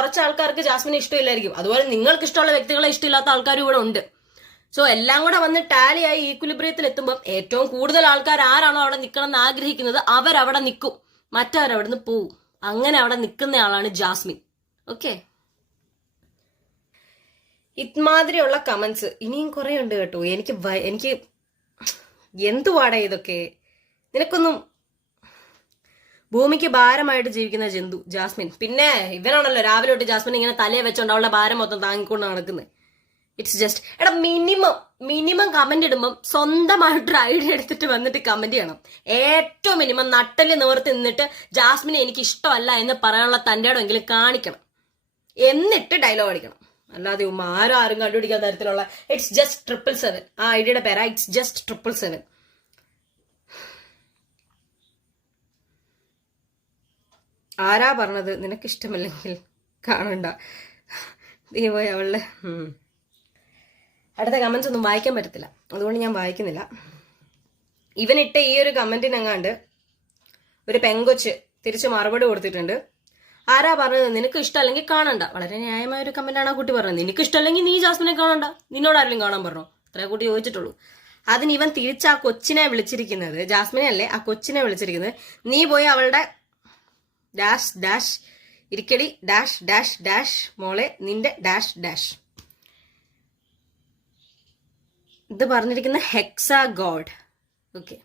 കുറച്ച് ആൾക്കാർക്ക് ജാസ്മിനെ ഇഷ്ടമില്ലായിരിക്കും. അതുപോലെ നിങ്ങൾക്ക് ഇഷ്ടമുള്ള വ്യക്തികളെ ഇഷ്ടമില്ലാത്ത ആൾക്കാരും ഇവിടെ ഉണ്ട്. സോ എല്ലാം കൂടെ വന്ന് ടാലിയായി ഈക്വിലിബ്രിയത്തിൽ എത്തുമ്പോൾ ഏറ്റവും കൂടുതൽ ആൾക്കാർ ആരാണോ അവിടെ നിൽക്കണം എന്ന് ആഗ്രഹിക്കുന്നത് അവരവിടെ നിൽക്കും, മറ്റവരവിടുന്ന് പോവും. അങ്ങനെ അവിടെ നിൽക്കുന്ന ആളാണ് ജാസ്മിൻ. ഓക്കെ, ഇമാതിരിയുള്ള കമന്റ്സ് ഇനിയും കുറെ ഉണ്ട് കേട്ടോ. എനിക്ക് എന്തുവാടാ ഇതൊക്കെ? നിനക്കൊന്നും ഭൂമിക്ക് ഭാരമായിട്ട് ജീവിക്കുന്ന ജന്തു ജാസ്മിൻ. പിന്നെ ഇവനാണല്ലോ രാവിലെ തൊട്ട് ജാസ്മിൻ ഇങ്ങനെ തലയെ വെച്ചോണ്ട് അവളുടെ ഭാരം മൊത്തം താങ്ങിക്കൊണ്ട് നടക്കുന്നത്. ഇറ്റ്സ് ജസ്റ്റ് എടാ, മിനിമം കമന്റ് ഇടുമ്പം സ്വന്തമായിട്ടൊരു ഐഡിയ എടുത്തിട്ട് വന്നിട്ട് കമന്റ് ചെയ്യണം. ഏറ്റവും മിനിമം നട്ടല് നിവർത്തി നിന്നിട്ട് ജാസ്മിനെ എനിക്ക് ഇഷ്ടമല്ല എന്ന് പറയാനുള്ള തന്റെ ഇടമെങ്കിലും കാണിക്കണം. എന്നിട്ട് ഡയലോഗ് അടിക്കണം. അല്ലാതെ ആരും കണ്ടുപിടിക്കാൻ തരത്തിലുള്ള ഇറ്റ്സ് ജസ്റ്റ് 777. ആ ഐഡിയയുടെ പേരാ ഇറ്റ്സ് ജസ്റ്റ് 777. ആരാ പറഞ്ഞത് നിനക്കിഷ്ടമല്ലെങ്കിൽ കാണണ്ട? ദൈവമേ, അവളുടെ അടുത്ത കമന്റ്സ് ഒന്നും വായിക്കാൻ പറ്റത്തില്ല, അതുകൊണ്ട് ഞാൻ വായിക്കുന്നില്ല. ഇവനിട്ട ഈ ഒരു കമന്റിനെങ്ങാണ്ട് ഒരു പെങ്കൊച്ച് തിരിച്ചു മറുപടി കൊടുത്തിട്ടുണ്ട്. ആരാ പറഞ്ഞത് നിനക്ക് ഇഷ്ടമല്ലെങ്കിൽ കാണണ്ട? വളരെ ന്യായമായ ഒരു കമന്റാണ് ആ കുട്ടി പറഞ്ഞത്. നിനക്ക് ഇഷ്ടമല്ലെങ്കിൽ നീ ജാസ്മിനെ കാണണ്ട, നിന്നോട് ആരെങ്കിലും കാണാൻ പറഞ്ഞോ? അത്രേ കുട്ടി ചോദിച്ചിട്ടുള്ളൂ. അതിന് ഇവൻ തിരിച്ച് ആ കൊച്ചിനെ വിളിച്ചിരിക്കുന്നത്, ജാസ്മിനെ അല്ലേ, ആ കൊച്ചിനെ വിളിച്ചിരിക്കുന്നത്, നീ പോയി അവളുടെ ഡാഷ് ഡാഷ് ഇരിക്കടി ഡാഷ് ഡാഷ് ഡാഷ് മോളെ നിന്റെ ഡാഷ് ഡാഷ്. ഇത് പറഞ്ഞിരിക്കുന്ന ഹെക്സാ ഗോഡ്. ഓക്കെ,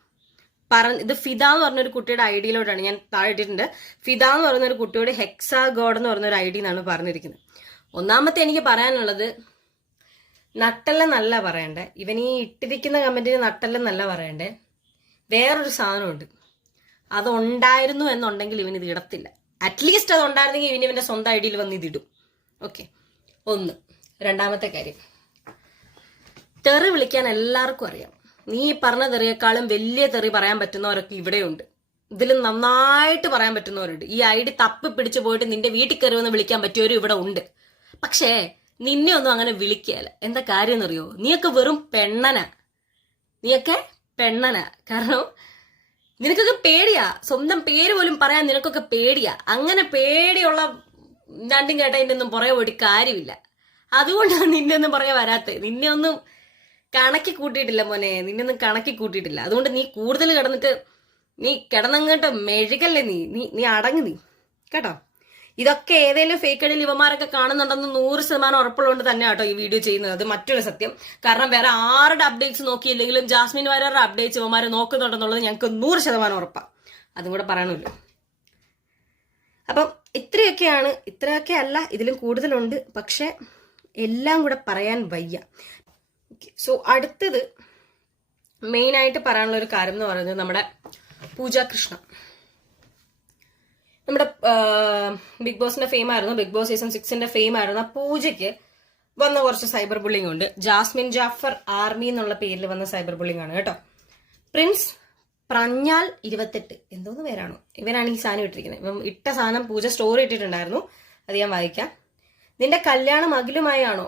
ഇത് ഫിദ എന്ന് പറഞ്ഞൊരു കുട്ടിയുടെ ഐഡിയിലോട്ടാണ് ഞാൻ താഴെ ഇട്ടിട്ടുണ്ട്. ഫിദ എന്ന് പറയുന്ന ഒരു കുട്ടിയോട് ഹെക്സാ ഗോഡ് എന്ന് പറഞ്ഞൊരു ഐഡി എന്നാണ് പറഞ്ഞിരിക്കുന്നത്. ഒന്നാമത്തെ എനിക്ക് പറയാനുള്ളത്, നട്ടെല്ലെന്നല്ല പറയണ്ടേ, ഇവൻ ഈ ഇട്ടിരിക്കുന്ന കമന്റിന് നട്ടെല്ലെന്നല്ല പറയണ്ടേ, വേറൊരു സാധനമുണ്ട്. അതുണ്ടായിരുന്നു എന്നുണ്ടെങ്കിൽ ഇവൻ ഇത് ഇടത്തില്ല. അറ്റ്ലീസ്റ്റ് അത് ഉണ്ടായിരുന്നെങ്കിൽ ഇവൻ ഇവന്റെ സ്വന്തം ഐഡിയിൽ വന്ന് ഇതിടും. ഓക്കെ, ഒന്ന്. രണ്ടാമത്തെ കാര്യം, തെറി വിളിക്കാൻ എല്ലാവർക്കും അറിയാം. നീ പറഞ്ഞ തെറിയേക്കാളും വലിയ തെറി പറയാൻ പറ്റുന്നവരൊക്കെ ഇവിടെയുണ്ട്. ഇതിലും നന്നായിട്ട് പറയാൻ പറ്റുന്നവരുണ്ട്. ഈ ഐഡി തപ്പി പിടിച്ചു പോയിട്ട് നിന്റെ വീട്ടിൽ കയറുമെന്ന് വിളിക്കാൻ പറ്റിയവരും ഇവിടെ ഉണ്ട്. പക്ഷേ നിന്നെ ഒന്നും അങ്ങനെ വിളിക്കുകയല്ല. എന്താ കാര്യം എന്നറിയോ? നീയൊക്കെ വെറും പെണ്ണനാ. കാരണം നിനക്കൊക്കെ പേടിയാ, സ്വന്തം പേര് പോലും പറയാൻ നിനക്കൊക്കെ പേടിയാ. അങ്ങനെ പേടിയുള്ള രണ്ടും കേട്ടതിൻ്റെ ഒന്നും പുറകെ പോയിട്ട് കാര്യമില്ല. അതുകൊണ്ടാണ് നിന്നെ ഒന്നും പുറകെ വരാത്തത്. നിന്നെ ഒന്നും കണക്കി കൂട്ടിയിട്ടില്ല മോനെ, നിന്നൊന്നും കണക്കി കൂട്ടിയിട്ടില്ല. അതുകൊണ്ട് നീ കൂടുതൽ നീ കിടന്നങ്ങോട്ട് മെഴുകല്ലേ, നീ അടങ്ങ് നീ കേട്ടോ. ഇതൊക്കെ ഏതെങ്കിലും ഫേക്ക് ഐഡിയിൽ ഇവന്മാരൊക്കെ കാണുന്നുണ്ടെന്ന് 100% ഉറപ്പുള്ളതുകൊണ്ട് തന്നെ കേട്ടോ ഈ വീഡിയോ ചെയ്യുന്നത്. അത് മറ്റൊരു സത്യം. കാരണം വേറെ ആരുടെ അപ്ഡേറ്റ്സ് നോക്കിയില്ലെങ്കിലും ജാസ്മിൻ വാര്യരുടെ അപ്ഡേറ്റ്സ് ഇവന്മാരെ നോക്കുന്നുണ്ടെന്നുള്ളത് ഞങ്ങൾക്ക് 100% ഉറപ്പാണ്. അതും കൂടെ പറയണമല്ലോ. അപ്പം ഇത്രയൊക്കെ അല്ല, ഇതിലും കൂടുതലുണ്ട്. പക്ഷെ എല്ലാം കൂടെ പറയാൻ വയ്യ. സോ അടുത്തത് മെയിനായിട്ട് പറയാനുള്ള ഒരു കാര്യം എന്ന് പറയുന്നത് നമ്മുടെ പൂജ കൃഷ്ണ. നമ്മുടെ ബിഗ് ബോസിന്റെ ഫെയിം ആയിരുന്നു, ബിഗ് ബോസ് സീസൺ 6ന്റെ ഫെയിം ആയിരുന്നു. പൂജയ്ക്ക് വന്ന കുറച്ച് സൈബർ ബുള്ളിങ് ഉണ്ട്. ജാസ്മിൻ ജാഫർ ആർമി എന്നുള്ള പേരിൽ വന്ന സൈബർ ബുള്ളിങ് ആണ് കേട്ടോ. പ്രിൻസ് പ്രഞ്ഞാൽ 28 എന്തോന്ന് പേരാണോ, ഇവനാണ് ഈ സാധനം ഇട്ടിരിക്കുന്നത്. ഇവൻ ഇട്ട സാധനം പൂജ സ്റ്റോറി ഇട്ടിട്ടുണ്ടായിരുന്നു, അത് ഞാൻ വായിക്കാം. നിന്റെ കല്യാണം അഖിലുമായാണോ?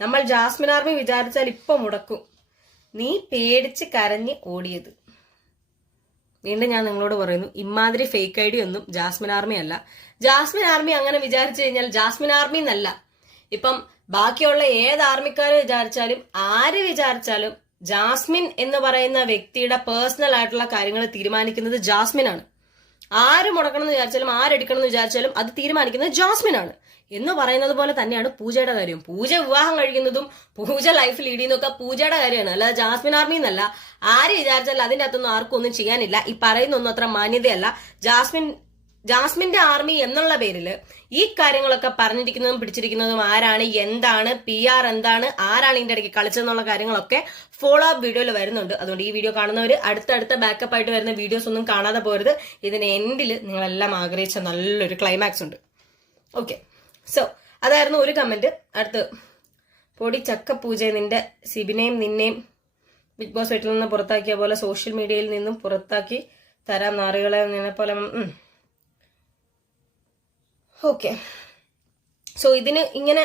നമ്മൾ ജാസ്മിൻ ആർമി വിചാരിച്ചാൽ ഇപ്പൊ മുടക്കും. നീ പേടിച്ച് കരഞ്ഞ് ഓടിയത്. വീണ്ടും ഞാൻ നിങ്ങളോട് പറയുന്നു, ഇമാതിരി ഫേക്ക് ഐഡി ഒന്നും ജാസ്മിൻ ആർമി അല്ല. ജാസ്മിൻ ആർമി അങ്ങനെ വിചാരിച്ചു കഴിഞ്ഞാൽ ജാസ്മിൻ ആർമി എന്നല്ല, ഇപ്പം ബാക്കിയുള്ള ഏത് ആർമിക്കാര് വിചാരിച്ചാലും ആര് വിചാരിച്ചാലും ജാസ്മിൻ എന്ന് പറയുന്ന വ്യക്തിയുടെ പേഴ്സണൽ ആയിട്ടുള്ള കാര്യങ്ങൾ തീരുമാനിക്കുന്നത് ജാസ്മിൻ ആണ്. ആര് മുടക്കണം എന്ന് വിചാരിച്ചാലും ആരെടുക്കണം എന്ന് വിചാരിച്ചാലും അത് തീരുമാനിക്കുന്നത് ജാസ്മിൻ ആണ്. എന്ന് പറയുന്നത് പോലെ തന്നെയാണ് പൂജയുടെ കാര്യം. പൂജ വിവാഹം കഴിക്കുന്നതും പൂജ ലൈഫ് ലീഡ് ചെയ്യുന്നതൊക്കെ പൂജയുടെ കാര്യമാണ്, അല്ലാതെ ജാസ്മിൻ ആർമി എന്നല്ല. ആര് വിചാരിച്ചാലും അതിന്റെ അകത്തൊന്നും ആർക്കും ഒന്നും ചെയ്യാനില്ല. ഈ പറയുന്നൊന്നും അത്ര മാന്യതയല്ല. ജാസ്മിന്റെ ആർമി എന്നുള്ള പേരില് ഈ കാര്യങ്ങളൊക്കെ പറഞ്ഞിരിക്കുന്നതും പിടിച്ചിരിക്കുന്നതും ആരാണ്, എന്താണ്, PR എന്താണ്, ആരാണ് ഇതിന്റെ ഇടയ്ക്ക് കളിച്ചതെന്നുള്ള കാര്യങ്ങളൊക്കെ ഫോളോ അപ്പ് വീഡിയോയിൽ വരുന്നുണ്ട്. അതുകൊണ്ട് ഈ വീഡിയോ കാണുന്നവര് അടുത്തടുത്ത ബാക്കപ്പ് ആയിട്ട് വരുന്ന വീഡിയോസ് ഒന്നും കാണാതെ പോരുത്. ഇതിന് എൻഡിൽ നിങ്ങളെല്ലാം ആഗ്രഹിച്ച നല്ലൊരു ക്ലൈമാക്സ് ഉണ്ട്. ഓക്കെ, സോ അതായിരുന്നു ഒരു കമന്റ്. അടുത്ത്, പൊടി ചക്ക പൂജ, നിന്റെ സിബിനെയും നിന്നെയും ബിഗ് ബോസ് വീട്ടിൽ നിന്ന് പുറത്താക്കിയ പോലെ സോഷ്യൽ മീഡിയയിൽ നിന്നും പുറത്താക്കി തരാം നാറികളെ നിന്നെ പോലെ. ഓക്കെ, സോ ഇതിന് ഇങ്ങനെ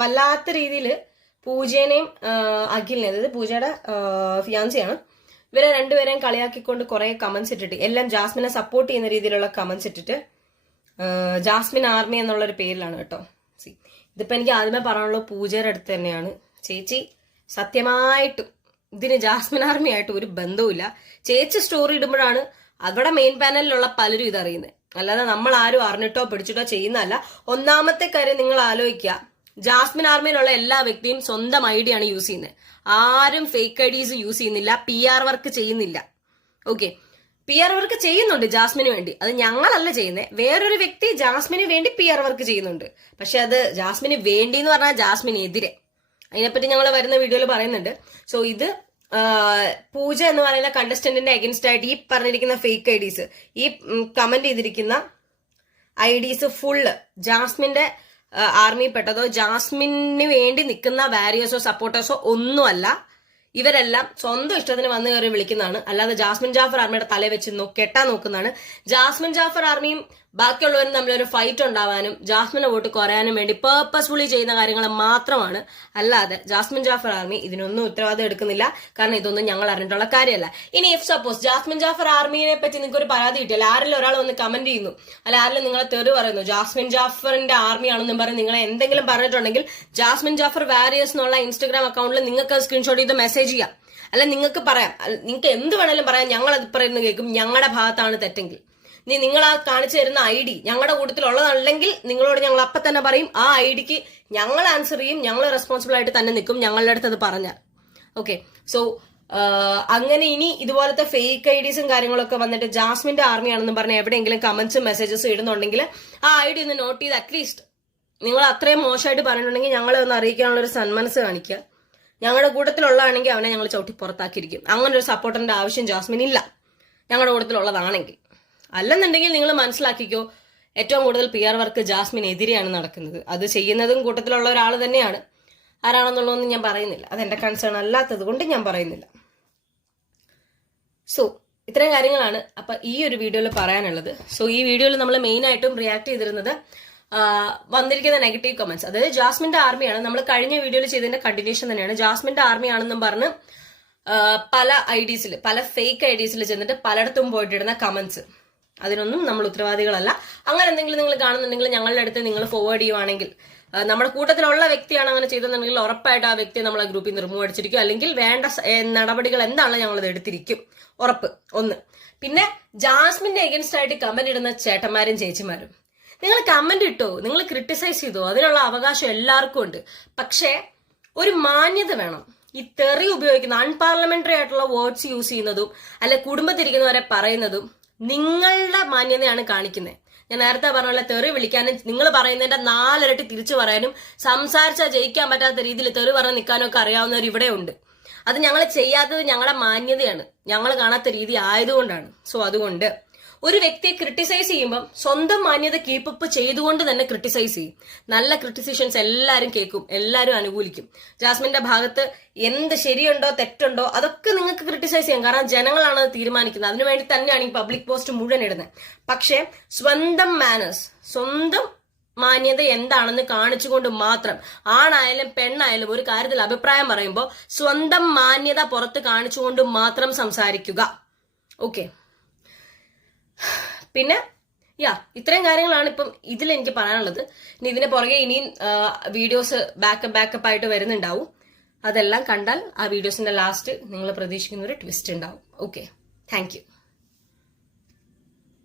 വല്ലാത്ത രീതിയിൽ പൂജേനെയും അഖിലിനെയും, അതായത് പൂജയുടെ ഫിയാൻസിയാണ്, ഇവരെ രണ്ടുപേരെയും കളിയാക്കിക്കൊണ്ട് കുറെ കമന്റ്സ് ഇട്ടിട്ട്, എല്ലാം ജാസ്മിനെ സപ്പോർട്ട് ചെയ്യുന്ന രീതിയിലുള്ള കമന്റ്സ് ഇട്ടിട്ട് ജാസ്മിൻ ആർമി എന്നുള്ളൊരു പേരിലാണ് കേട്ടോ. ഇതിപ്പോ എനിക്ക് ആദ്യമേ പറയാനുള്ളത് പൂജയുടെ അടുത്ത് തന്നെയാണ്. ചേച്ചി സത്യമായിട്ടും ഇതിന് ജാസ്മിൻ ആർമി ആയിട്ട് ഒരു ബന്ധവുമില്ല. ചേച്ചി സ്റ്റോറി ഇടുമ്പോഴാണ് അവിടെ മെയിൻ പാനലിലുള്ള പലരും ഇതറിയുന്നത്, അല്ലാതെ നമ്മൾ ആരും അറിഞ്ഞിട്ടോ പിടിച്ചിട്ടോ ചെയ്യുന്നതല്ല. ഒന്നാമത്തെ കാര്യം നിങ്ങൾ ആലോചിക്കുക, ജാസ്മിൻ ആർമിയിലുള്ള എല്ലാ വ്യക്തിയും സ്വന്തം ഐഡിയ ആണ് യൂസ് ചെയ്യുന്നത്. ആരും ഫേക്ക് ഐഡീസ് യൂസ് ചെയ്യുന്നില്ല, PR വർക്ക് ചെയ്യുന്നില്ല. ഓക്കെ, PR വർക്ക് ചെയ്യുന്നുണ്ട് ജാസ്മിന് വേണ്ടി, അത് ഞങ്ങളല്ല ചെയ്യുന്നത്. വേറൊരു വ്യക്തി ജാസ്മിന് വേണ്ടി PR വർക്ക് ചെയ്യുന്നുണ്ട്. പക്ഷെ അത് ജാസ്മിന് വേണ്ടി എന്ന് പറഞ്ഞാൽ ജാസ്മിനെതിരെ. അതിനെപ്പറ്റി ഞങ്ങൾ വരുന്ന വീഡിയോയിൽ പറയുന്നുണ്ട്. സോ ഇത് പൂജ എന്ന് പറയുന്ന കണ്ടസ്റ്റന്റിന്റെ അഗൻസ്റ്റ് ആയിട്ട് ഈ പറഞ്ഞിരിക്കുന്ന ഫേക്ക് ഐഡീസ്, ഈ കമന്റ് ചെയ്തിരിക്കുന്ന ഐഡീസ് ഫുള്ള് ജാസ്മിന്റെ ആർമി പെട്ടതോ ജാസ്മിന് വേണ്ടി നിൽക്കുന്ന വാരിയേഴ്സോ സപ്പോർട്ടേഴ്സോ ഒന്നുമല്ല. ഇവരെല്ലാം സ്വന്തം ഇഷ്ടത്തിന് വന്നു കയറി വിളിക്കുന്നതാണ്, അല്ലാതെ ജാസ്മിൻ ജാഫർ ആർമിയുടെ തല വെച്ച് കെട്ടാൻ നോക്കുന്നതാണ്. ജാസ്മിൻ ജാഫർ ആർമിയും ബാക്കിയുള്ളവരും തമ്മിലൊരു ഫൈറ്റ് ഉണ്ടാവാനും ജാസ്മിനെ വോട്ട് കുറയാനും വേണ്ടി പേർപ്പസ്ഫുള്ളി ചെയ്യുന്ന കാര്യങ്ങൾ മാത്രമാണ്. അല്ലാതെ ജാസ്മിൻ ജാഫർ ആർമി ഇതിനൊന്നും ഉത്തരവാദിത്തം എടുക്കുന്നില്ല. കാരണം ഇതൊന്നും ഞങ്ങൾ അറിഞ്ഞിട്ടുള്ള കാര്യമല്ല. ഇനി ഇഫ് സപ്പോസ് ജാസ്മിൻ ജാഫർ ആർമിയെ പറ്റി നിങ്ങൾക്ക് ഒരു പരാതി കിട്ടിയാൽ, ആരെങ്കിലും ഒരാൾ വന്ന് കമന്റ് ചെയ്യുന്നു, അല്ല ആരെങ്കിലും നിങ്ങളെ തെറി പറയുന്നു, ജാസ്മിൻ ജാഫറിന്റെ ആർമിയാണെന്നും പറഞ്ഞ് നിങ്ങളെ എന്തെങ്കിലും പറഞ്ഞിട്ടുണ്ടെങ്കിൽ ജാസ്മിൻ ജാഫർ വാരിയേഴ്സ് എന്നുള്ള ഇൻസ്റ്റഗ്രാം അക്കൗണ്ടിൽ നിങ്ങൾക്ക് സ്ക്രീൻഷോട്ട് ചെയ്ത് മെസ്സേജ് ചെയ്യാം. അല്ല നിങ്ങൾക്ക് പറയാം, നിങ്ങൾക്ക് എന്ത് വേണേലും പറയാം, ഞങ്ങൾ അത് പറയുന്നത് കേൾക്കും. ഞങ്ങളുടെ ഭാഗത്താണ് തെറ്റെങ്കിൽ നിങ്ങൾ ആ കാണിച്ചു തരുന്ന ID ഞങ്ങളുടെ കൂട്ടത്തിലുള്ളതല്ലെങ്കിൽ നിങ്ങളോട് ഞങ്ങൾ അപ്പം തന്നെ പറയും. ആ IDക്ക് ഞങ്ങൾ ആൻസർ ചെയ്യും, ഞങ്ങൾ റെസ്പോൺസിബിൾ ആയിട്ട് തന്നെ നിൽക്കും ഞങ്ങളുടെ അടുത്ത് അത് പറഞ്ഞാൽ. ഓക്കെ, സോ അങ്ങനെ ഇനി ഇതുപോലത്തെ ഫേക്ക് ഐഡീസും കാര്യങ്ങളൊക്കെ വന്നിട്ട് ജാസ്മിന്റെ ആർമിയാണെന്ന് പറഞ്ഞ് എവിടെയെങ്കിലും കമന്റ്സും മെസ്സേജസും ഇടുന്നുണ്ടെങ്കിൽ ആ ID ഒന്ന് നോട്ട് ചെയ്ത് അറ്റ്ലീസ്റ്റ് നിങ്ങൾ അത്രയും മോശമായിട്ട് പറഞ്ഞിട്ടുണ്ടെങ്കിൽ ഞങ്ങളെ ഒന്ന് അറിയിക്കാനുള്ള ഒരു സന്മനസ് കാണിക്കുക. ഞങ്ങളുടെ കൂട്ടത്തിലുള്ളതാണെങ്കിൽ അവനെ ഞങ്ങൾ ചവിട്ടി പുറത്താക്കിയിരിക്കും. അങ്ങനെ ഒരു സപ്പോർട്ടറിന്റെ ആവശ്യം ജാസ്മിൻ ഇല്ല ഞങ്ങളുടെ കൂട്ടത്തിലുള്ളതാണെങ്കിൽ. അല്ലെന്നുണ്ടെങ്കിൽ നിങ്ങൾ മനസ്സിലാക്കിക്കോ, ഏറ്റവും കൂടുതൽ PR വർക്ക് ജാസ്മിനെതിരെയാണ് നടക്കുന്നത്. അത് ചെയ്യുന്നതും കൂട്ടത്തിലുള്ള ഒരാൾ തന്നെയാണ്. ആരാണെന്നുള്ളതൊന്നും ഞാൻ പറയുന്നില്ല, അതെന്റെ കൺസേൺ അല്ലാത്തത് കൊണ്ട് ഞാൻ പറയുന്നില്ല. സോ ഇത്രയും കാര്യങ്ങളാണ് അപ്പൊ ഈ ഒരു വീഡിയോയിൽ പറയാനുള്ളത്. സോ ഈ വീഡിയോയിൽ നമ്മൾ മെയിൻ ആയിട്ടും റിയാക്ട് ചെയ്തിരുന്നത് വന്നിരിക്കുന്ന നെഗറ്റീവ് കമന്റ്സ്. അതായത് ജാസ്മിന്റെ ആർമിയാണ്, നമ്മൾ കഴിഞ്ഞ വീഡിയോയിൽ ചെയ്തതിന്റെ കണ്ടിന്യൂഷൻ തന്നെയാണ്. ജാസ്മിന്റെ ആർമിയാണെന്നും പറഞ്ഞ് പല ഐഡീസിൽ, പല ഫേക്ക് ഐഡീസിൽ ചെന്നിട്ട് പലയിടത്തും പോയിട്ടിടുന്ന കമന്റ്സ്, അതിനൊന്നും നമ്മൾ ഉത്തരവാദികളല്ല. അങ്ങനെ എന്തെങ്കിലും നിങ്ങൾ കാണുന്നുണ്ടെങ്കിൽ ഞങ്ങളുടെ അടുത്ത് നിങ്ങൾ ഫോർവേഡ് ചെയ്യുവാണെങ്കിൽ, നമ്മുടെ കൂട്ടത്തിലുള്ള വ്യക്തിയാണ് അങ്ങനെ ചെയ്തെന്നുണ്ടെങ്കിൽ ഉറപ്പായിട്ട് ആ വ്യക്തിയെ നമ്മൾ ആ ഗ്രൂപ്പിൽ നിന്ന് റിമൂവ് അടിച്ചിരിക്കും, അല്ലെങ്കിൽ വേണ്ട നടപടികൾ എന്താണല്ലോ ഞങ്ങളത് എടുത്തിരിക്കും, ഉറപ്പ്. ഒന്ന്, പിന്നെ ജാസ്മിന്റെ എഗൻസ്റ്റ് ആയിട്ട് കമന്റ് ഇടുന്ന ചേട്ടന്മാരും ചേച്ചിമാരും, നിങ്ങൾ കമന്റ് ഇട്ടോ, നിങ്ങൾ ക്രിട്ടിസൈസ് ചെയ്തോ, അതിനുള്ള അവകാശം എല്ലാവർക്കും ഉണ്ട്. പക്ഷേ ഒരു മാന്യത വേണം. ഈ തെറി ഉപയോഗിക്കുന്ന അൺപാർലമെന്ററി ആയിട്ടുള്ള വേർഡ്സ് യൂസ് ചെയ്യുന്നതും അല്ലെ കുടുംബത്തിരിക്കുന്നവരെ പറയുന്നതും നിങ്ങളുടെ മാന്യതയാണ് കാണിക്കുന്നത്. ഞാൻ നേരത്തെ പറഞ്ഞ പോലെ തെറി വിളിക്കാനും നിങ്ങൾ പറയുന്നതിന്റെ 4 ഇരട്ടി തിരിച്ചു പറയാനും സംസാരിച്ചാൽ ജയിക്കാൻ പറ്റാത്ത രീതിയിൽ തെറി പറഞ്ഞ് നിൽക്കാനും ഒക്കെ അറിയാവുന്നവർ ഇവിടെ ഉണ്ട്. അത് ഞങ്ങൾ ചെയ്യാത്തത് ഞങ്ങളുടെ മാന്യതയാണ്, ഞങ്ങൾ കാണാത്ത രീതി ആയതുകൊണ്ടാണ്. സോ അതുകൊണ്ട് ഒരു വ്യക്തിയെ ക്രിട്ടിസൈസ് ചെയ്യുമ്പോൾ സ്വന്തം മാന്യത കീപ്പപ്പ് ചെയ്തുകൊണ്ട് തന്നെ ക്രിട്ടിസൈസ് ചെയ്യും. നല്ല ക്രിട്ടിസിഷൻസ് എല്ലാവരും കേൾക്കും, എല്ലാവരും അനുകൂലിക്കും. ജാസ്മിന്റെ ഭാഗത്ത് എന്ത് ശരിയുണ്ടോ തെറ്റുണ്ടോ അതൊക്കെ നിങ്ങൾക്ക് ക്രിട്ടിസൈസ് ചെയ്യാം, കാരണം ജനങ്ങളാണ് അത് തീരുമാനിക്കുന്നത്. അതിനുവേണ്ടി തന്നെയാണ് ഈ പബ്ലിക് പോസ്റ്റ് മുഴുവൻ ഇടുന്നത്. പക്ഷെ സ്വന്തം മാനേഴ്സ്, സ്വന്തം മാന്യത എന്താണെന്ന് കാണിച്ചുകൊണ്ട് മാത്രം, ആണായാലും പെണ്ണായാലും ഒരു കാര്യത്തിൽ അഭിപ്രായം പറയുമ്പോൾ സ്വന്തം മാന്യത പുറത്ത് കാണിച്ചുകൊണ്ട് മാത്രം സംസാരിക്കുക. ഓക്കെ, പിന്നെ ഇത്രയും കാര്യങ്ങളാണ് ഇപ്പം ഇതിൽ എനിക്ക് പറയാനുള്ളത്. ഇനി ഇതിന് പുറകെ ഇനിയും വീഡിയോസ് ബാക്കപ്പ് ആയിട്ട് വരുന്നുണ്ടാവും. അതെല്ലാം കണ്ടാൽ ആ വീഡിയോസിന്റെ ലാസ്റ്റ് നിങ്ങൾ പ്രതീക്ഷിക്കുന്ന ഒരു ട്വിസ്റ്റ് ഉണ്ടാവും. Okay, thank you.